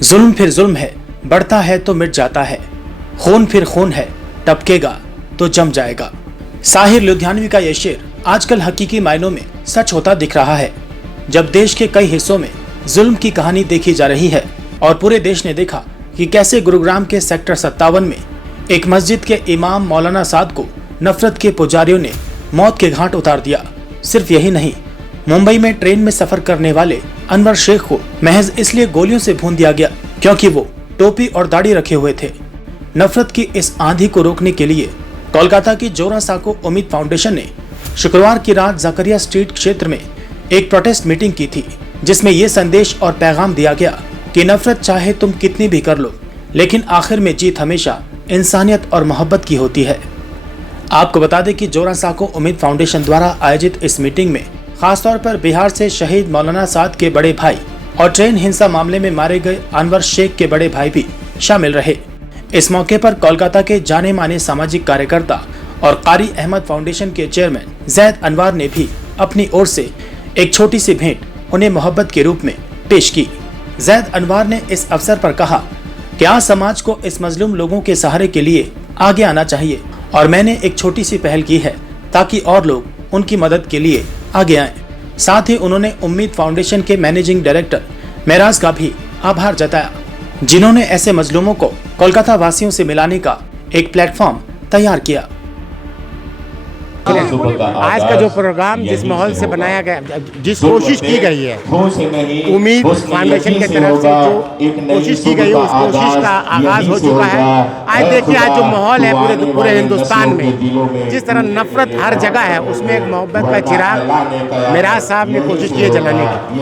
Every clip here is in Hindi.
जुल्म फिर जुल्म है, बढ़ता है तो मिट जाता है। खून फिर खून है, टपकेगा तो जम जाएगा। साहिर लुधियानवी का यह शेर आजकल हकीकी मायनों में सच होता दिख रहा है। जब देश के कई हिस्सों में जुल्म की कहानी देखी जा रही है और पूरे देश ने देखा कि कैसे गुरुग्राम के सेक्टर 57 में एक मस्जिद के इमाम मौलाना साद को नफरत के पुजारियों ने मौत के घाट उतार दिया। सिर्फ यही नहीं, मुंबई में ट्रेन में सफर करने वाले अनवर शेख को महज इसलिए गोलियों से भून दिया गया क्योंकि वो टोपी और दाढ़ी रखे हुए थे। नफरत की इस आंधी को रोकने के लिए कोलकाता की जोरा साको उम्मीद फाउंडेशन ने शुक्रवार की रात जकरिया स्ट्रीट क्षेत्र में एक प्रोटेस्ट मीटिंग की थी, जिसमें ये संदेश और पैगाम दिया गया कि नफरत चाहे तुम कितनी भी कर लो, लेकिन आखिर में जीत हमेशा इंसानियत और मोहब्बत की होती है। आपको बता दें कि जोरा साको उम्मीद फाउंडेशन द्वारा आयोजित इस मीटिंग में खासतौर पर बिहार से शहीद मौलाना साद के बड़े भाई और ट्रेन हिंसा मामले में मारे गए अनवर शेख के बड़े भाई भी शामिल रहे। इस मौके पर कोलकाता के जाने माने सामाजिक कार्यकर्ता और कारी अहमद फाउंडेशन के चेयरमैन जैद अनवर ने भी अपनी ओर से एक छोटी सी भेंट उन्हें मोहब्बत के रूप में पेश की। जैद अनवर ने इस अवसर पर कहा कि आज समाज को इस मजलूम लोगों के सहारे के लिए आगे आना चाहिए और मैंने एक छोटी सी पहल की है ताकि और लोग उनकी मदद के लिए आगे आएं। साथ ही उन्होंने उम्मीद फाउंडेशन के मैनेजिंग डायरेक्टर मेराज का भी आभार जताया, जिन्होंने ऐसे मजलूमों को कोलकाता वासियों से मिलाने का एक प्लेटफॉर्म तैयार किया। आज का जो प्रोग्राम जिस माहौल से बनाया गया, जिस कोशिश की गई है उम्मीद फाउंडेशन के तरफ से जो कोशिश की गई है, उस कोशिश का आगाज हो चुका है। आज देखिए, आज जो माहौल है पूरे हिंदुस्तान में, जिस तरह नफरत हर जगह है, उसमें एक मोहब्बत का चिराग मेराज साहब ने कोशिश की है जलाने की।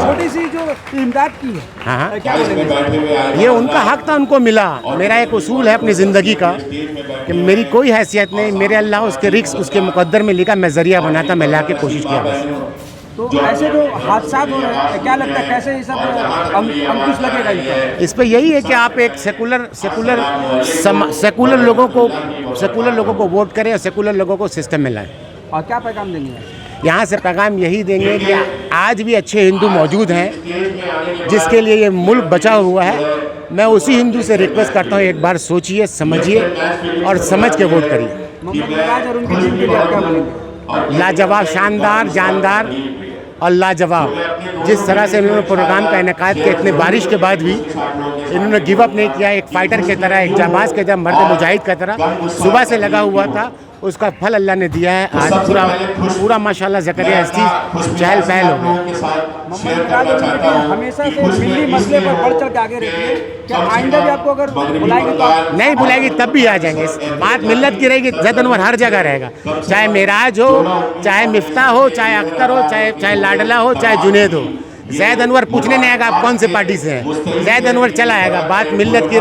छोटी सी जो इमदाद की है, हाँ, ये उनका हक था, उनको मिला। मेरा एक उसूल है अपनी ज़िंदगी का कि मेरी कोई हैसियत नहीं, मेरे अल्लाह उसके रिक्स उसके मुकद्दर में लिखा, मैं जरिया बनाता, मैं लाके कोशिश किया बस। तो ऐसे जो हादसा हो रहे हैं, क्या लगता है कैसे ये सब अंकुश लगेगा इस पर? यही है कि आप एक सेकुलर लोगों को वोट करें और सेकुलर लोगों को सिस्टम में लाएं। और क्या पैगाम देंगे यहाँ से? पैगाम यही देंगे कि आज भी अच्छे हिंदू मौजूद हैं जिसके लिए ये मुल्क बचा हुआ है। मैं उसी हिंदू से रिक्वेस्ट करता हूँ, एक बार सोचिए, समझिए और समझ के वोट करिए। लाजवाब, शानदार, जानदार और लाजवाब। जिस तरह से इन्होंने प्रोग्राम का इनेकाद किया, इतने बारिश के बाद भी इन्होंने गिव अप नहीं किया। एक फाइटर की तरह, एक जाबाज के जब मर्द मुजाहिद की तरह सुबह से लगा हुआ था, उसका फल अल्लाह ने दिया है। आज पूरा माशाल्लाह जकरिया स्ट्रीट चहल पहल हो गई। हमेशा से मिली मसले पर बढ़ चढ़ के आगे रहती है, क्या आइंदा भी आपको अगर बुलाएगी तो नहीं बुलाएगी तब भी आ जाएंगे। बात मिल्लत की रहेगी, जैद अनवर हर जगह रहेगा, चाहे मेराज हो, चाहे मिफ्ता हो, चाहे अख्तर हो, चाहे लाडला हो, चाहे जुनेद हो। जैद अनवर पूछने नहीं आएगा आप कौन से पार्टी से हैं, जैद अनवर चला आएगा। बात मिल्लत की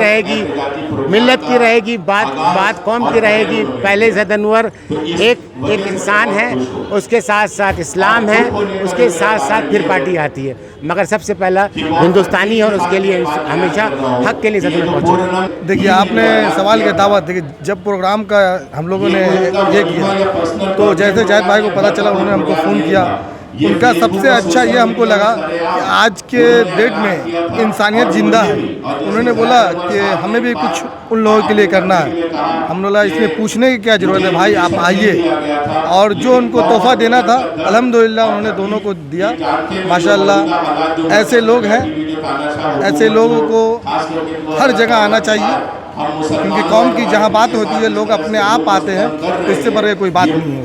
रहेगी, बात कौम की रहेगी। पहले जैद अनवर एक इंसान है, उसके साथ साथ इस्लाम है, उसके साथ साथ फिर पार्टी आती है, मगर सबसे पहला हिंदुस्तानी है और उसके लिए हमेशा हक के लिए जैद अनवर पहुँचे। देखिए, आपने सवाल की दावत, देखिए जब प्रोग्राम का हम लोगों ने ये किया तो जैसे जैद भाई को पता चला, उन्होंने हमको फ़ोन किया। उनका सबसे अच्छा ये हमको लगा कि आज के डेट में इंसानियत ज़िंदा है। उन्होंने बोला कि हमें भी कुछ उन लोगों के लिए करना है। हम बोला इसमें पूछने की क्या ज़रूरत है भाई, आप आइए। और जो उनको तोहफ़ा देना था अल्हम्दुलिल्लाह उन्होंने दोनों को दिया। माशाल्लाह, ऐसे लोग हैं, ऐसे लोगों को हर जगह आना चाहिए, क्योंकि कौम की जहाँ बात होती है लोग अपने आप आते हैं, तो इससे बड़े कोई बात नहीं है।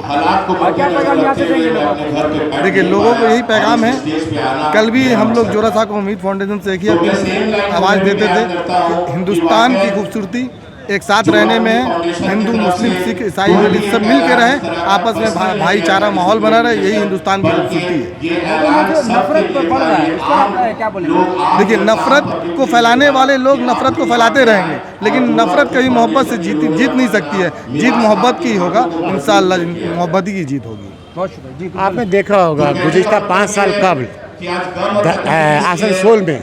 देखिए, लोगों को यही पैगाम है। कल भी हम लोग जोरा साको उम्मीद फाउंडेशन से एक ही आवाज़ देते थे कि हिंदुस्तान की खूबसूरती एक साथ रहने में है। हिंदू, मुस्लिम, सिख, ईसाई, दलित सब मिल के रहें, आपस में भाईचारा माहौल बना रहे, यही हिंदुस्तान की खूबसूरती है। नफरत पर बढ़ रहा है, इस पर आप क्या बोलेंगे? देखिए, नफरत को फैलाने वाले लोग नफरत को फैलाते रहेंगे, लेकिन नफरत कभी मोहब्बत से जीत नहीं सकती है। जीत मोहब्बत की होगा, इंशाअल्लाह मोहब्बत ही की जीत होगी। बहुत शुक्रिया। आपने देखा होगा गुज़िश्ता 5 साल कबल आसनसोल में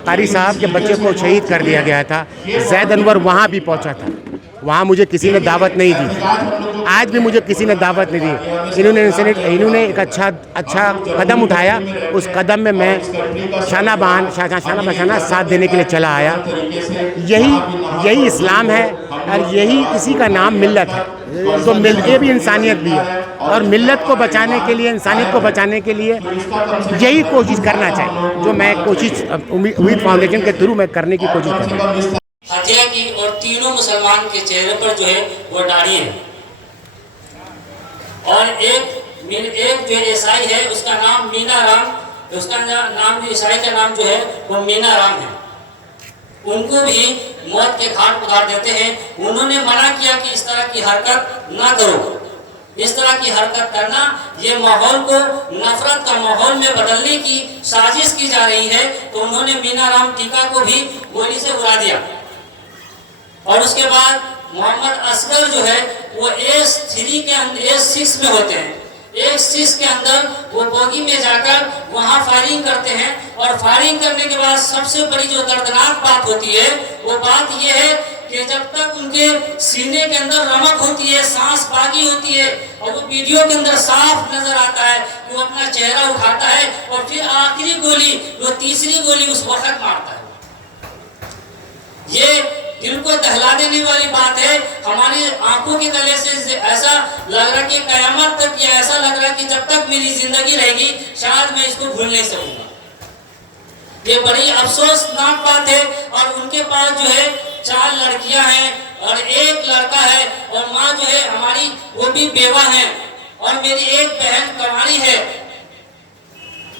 कारी साहब के बच्चे को शहीद कर दिया गया था। जैद अनवर वहाँ भी पहुँचा था। वहाँ मुझे किसी ने दावत नहीं दी। आज भी मुझे किसी ने दावत नहीं दी। इन्होंने एक अच्छा कदम उठाया। उस कदम में मैं शाना बशाना साथ देने के लिए चला आया। यही इस्लाम है और यही इसी का नाम मिल्लत है। तो ये भी इंसानियत भी है और मिल्लत को बचाने के लिए, इंसानियत को बचाने के लिए यही कोशिश करना चाहिए, जो मैं कोशिश उम्मीद फाउंडेशन के थ्रू मैं करने की कोशिश कर रहा हूँ। हत्या की और तीनों मुसलमान के चेहरे पर जो है वो दाढ़ी है और एक जो ईसाई है उसका नाम मीना राम, उसका नाम ईसाई का नाम जो है वो मीना राम है। उनको भी मौत के घाट उतार देते हैं। उन्होंने मना किया कि इस तरह की हरकत ना करो। इस तरह की हरकत करना ये माहौल को नफरत का माहौल में बदलने की साजिश की जा रही है। तो उन्होंने मीना राम टीका को भी गोली से उड़ा दिया। और उसके बाद मोहम्मद असगर जो है वो S3 के अंदर S6 में होते हैं। S6 के अंदर वो बोगी में जाकर वहाँ फायरिंग करते हैं और फायरिंग करने के बाद सबसे बड़ी जो दर्दनाक बात होती है वो बात ये है कि जब तक उनके सीने के अंदर रमक होती है, सांस बागी होती है और वो वीडियो के अंदर साफ नजर आता है कि वो अपना चेहरा उठाता है और फिर आखिरी गोली, वो तीसरी गोली उस वक्त मारता है। ये दिल को दहला देने वाली बात है। हमारी आंखों के तले से ऐसा लग रहा कि कयामत तक, या ऐसा लग रहा कि जब तक मेरी जिंदगी रहेगी शायद मैं इसको भूल नहीं सकूंगा। ये बड़ी अफसोसनाक बात है। और उनके पास जो है 4 लड़कियां हैं और 1 लड़का है और माँ जो है हमारी वो भी बेवा है और मेरी एक बहन कवारी है।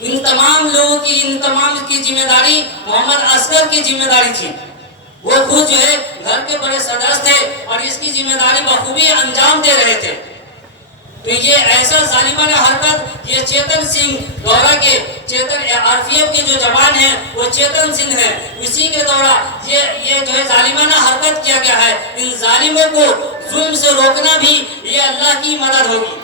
इन तमाम लोगों की, इन तमाम की जिम्मेदारी मोहम्मद असगर की जिम्मेदारी थी। वो खुद जो है घर के बड़े सदस्य थे और इसकी जिम्मेदारी बखूबी अंजाम दे रहे थे। तो ये ऐसा जालिमाना हरकत, ये चेतन सिंह गौरा के, चेतन RPF के जो जवान हैं वो चेतन सिंह है, उसी के द्वारा ये जो है जालिमाना हरकत किया गया है। इन जालिमों को जुल्म से रोकना भी ये अल्लाह की मदद होगी।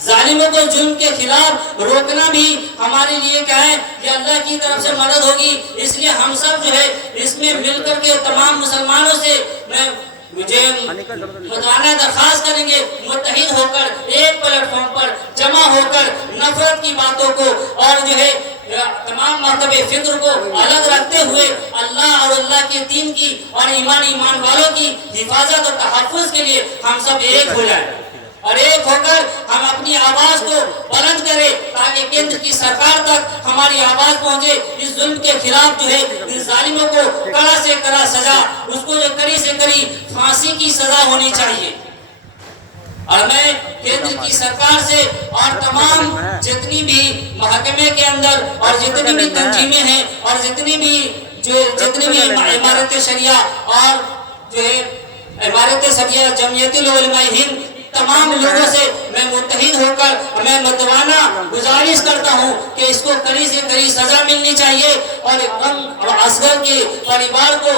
जालिमों को जुल्म के खिलाफ रोकना भी हमारे लिए क्या है, ये अल्लाह की तरफ से मदद होगी। इसलिए हम सब जो है इसमें मिलकर के तमाम मुसलमानों से मुझे मुताना दरखास्त करेंगे, मुत्तहिद होकर एक प्लेटफॉर्म पर जमा होकर नफरत की बातों को और जो है तमाम मर्तबे फिक्र को अलग रखते हुए अल्लाह और अल्लाह के दीन की और ईमान वालों की हिफाजत और तहफ़्फ़ुज़ के लिए हम सब एक हो जाएं और एक होकर हम अपनी आवाज को बुलंद करें ताकि केंद्र की सरकार तक हमारी आवाज पहुंचे। इस जुल्म के खिलाफ जो है इन जालिमों को कड़ा से कड़ा सजा, उसको जो कड़ी से कड़ी फांसी की सजा होनी चाहिए। और मैं केंद्र की सरकार से और तमाम जितनी भी महकमे के अंदर और जितनी भी तंजीमें हैं और जितनी भी इमारत शरिया और जो है इमारत शरिया जमयतुल उलमा हिंद तमाम लोगों से मैं मुत्तहिद होकर मैं मतवाना गुजारिश करता हूं कि इसको कड़ी से कड़ी सजा मिलनी चाहिए और असगर के परिवार को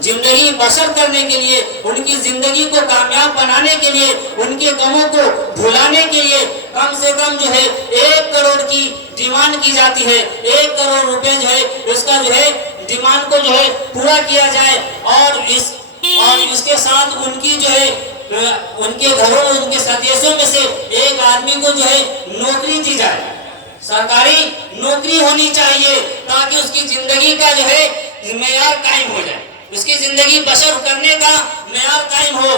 जिंदगी बसर करने के लिए, उनकी जिंदगी को कामयाब बनाने के लिए, उनके गमों को भुलाने के लिए कम से कम जो है 1 करोड़ की डिमांड की जाती है। 1 करोड़ रुपए जो है उसका जो है डिमांड को जो है पूरा किया जाए और इसके साथ उनकी जो है उनके घरों, उनके सदस्यों में से एक आदमी को जो है नौकरी दी जाए, सरकारी नौकरी होनी चाहिए ताकि उसकी जिंदगी का जो है मेयार कायम हो जाए, उसकी जिंदगी बसर करने का मेयार कायम हो।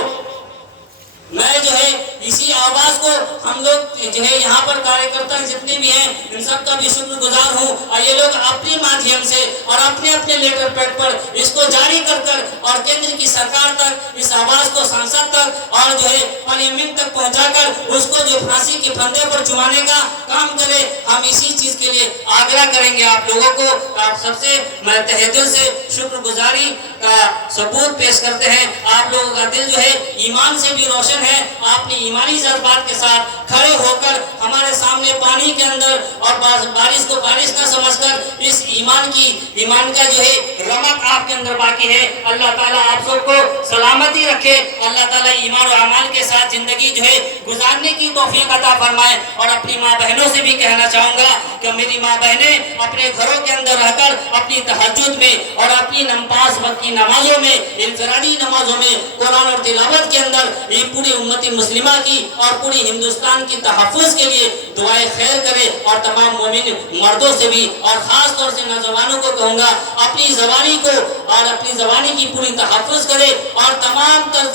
मैं जो है इसी आवाज को हम लोग जो है यहाँ पर कार्यकर्ता जितने भी हैं इन सब का भी शुक्रगुजार हूँ और ये लोग अपने माध्यम से और अपने अपने लेटर पैड पर इसको जारी कर और केंद्र की सरकार तक इस आवाज को संसद तक और जो है पार्लियामेंट तक पहुँचाकर उसको जो फांसी के फंदे पर चुमाने का काम करे। हम इसी चीज के लिए आग्रह करेंगे आप लोगों को। आप सबसे मैं तहे दिल से शुक्रगुजारी का सबूत पेश करते हैं। आप लोगों का दिल जो है ईमान से भी रोशन है, आपने ईमानी जज्बात के साथ खड़े होकर हमारे सामने पानी के अंदर और बारिश को बारिश न समझकर इस ईमान का जो है रमक आपके अंदर बाकी है। अल्लाह ताला आप सबको सलामती रखे, अल्लाह ताला ईमान और अमाल के साथ जिंदगी जो है गुजारने की तौफीक अता फरमाए। और अपनी माँ बहनों से भी कहना चाहूँगा कि मेरी माँ बहनें अपने घरों के अंदर रहकर अपनी तहज्जुद में और अपनी 5 वक्त की नमाजों में, इंफरादी नमाजों में, कुरान और तिलावत के अंदर ये पूरी उम्मती मुस्लिमा की और पूरी हिंदुस्तान की तहफ़्फ़ुज़ के लिए दुआएं खैर करे। और तमाम मोमिन मर्दों से भी और ख़ास तौर से नौजवानों को कहूँगा अपनी ज़बानी को और अपनी ज़बानी की पूरी तहफ़्फ़ुज़ करे और तमाम तरह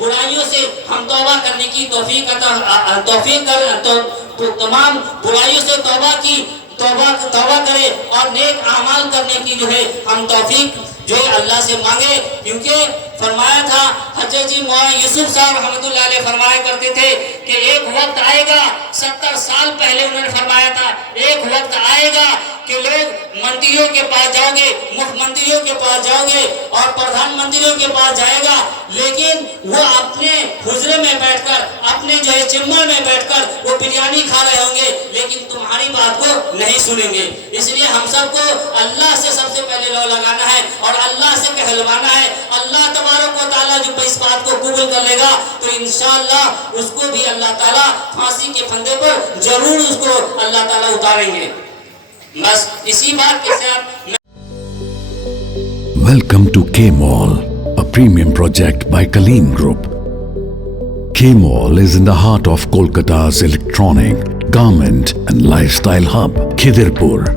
बुराइयों से हम तौबा करने की तौफीक तो तमाम बुराइयों से तौबा करे और नेक अमाल करने की जो है हम तौफीक जो है अल्लाह से मांगे। क्योंकि फरमाया था हज़रत जी मौलाना यूसुफ साहब रहमतुल्लाह अलैह फरमाया करते थे कि एक वक्त आएगा, 70 साल पहले उन्होंने फरमाया था, एक वक्त आएगा कि लोग मंत्रियों के पास जाओगे, मुख्यमंत्रियों के पास जाओगे और प्रधानमंत्रियों के पास जाएगा, लेकिन वो अपने हुजरे में बैठकर, अपने जो है चेम्बर में बैठकर वो बिरयानी खा रहे होंगे, लेकिन तुम्हारी बात को नहीं सुनेंगे। इसलिए हम सबको अल्लाह से सबसे पहले लो लगाना है और अल्लाह से कहलवाना है। अल्लाह तबारक व तआला जो इस बात को कबूल कर लेगा तो इंशाअल्लाह उसको भी अल्लाह ताला फांसी के फंदे पर जरूर उसको अल्लाह ताला उतारेंगे। बस इसी बात के साथ Welcome to K-Mall, a premium project by Kaleen Group. K-Mall is in the heart of Kolkata's electronic, garment and lifestyle hub, Khidirpur.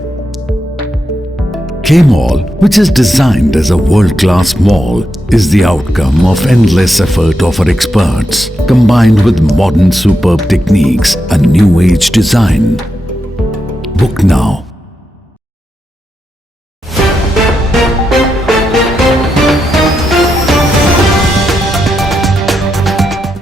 K-Mall, which is designed as a world-class mall, is the outcome of endless effort of our experts, combined with modern superb techniques and new age design. Book now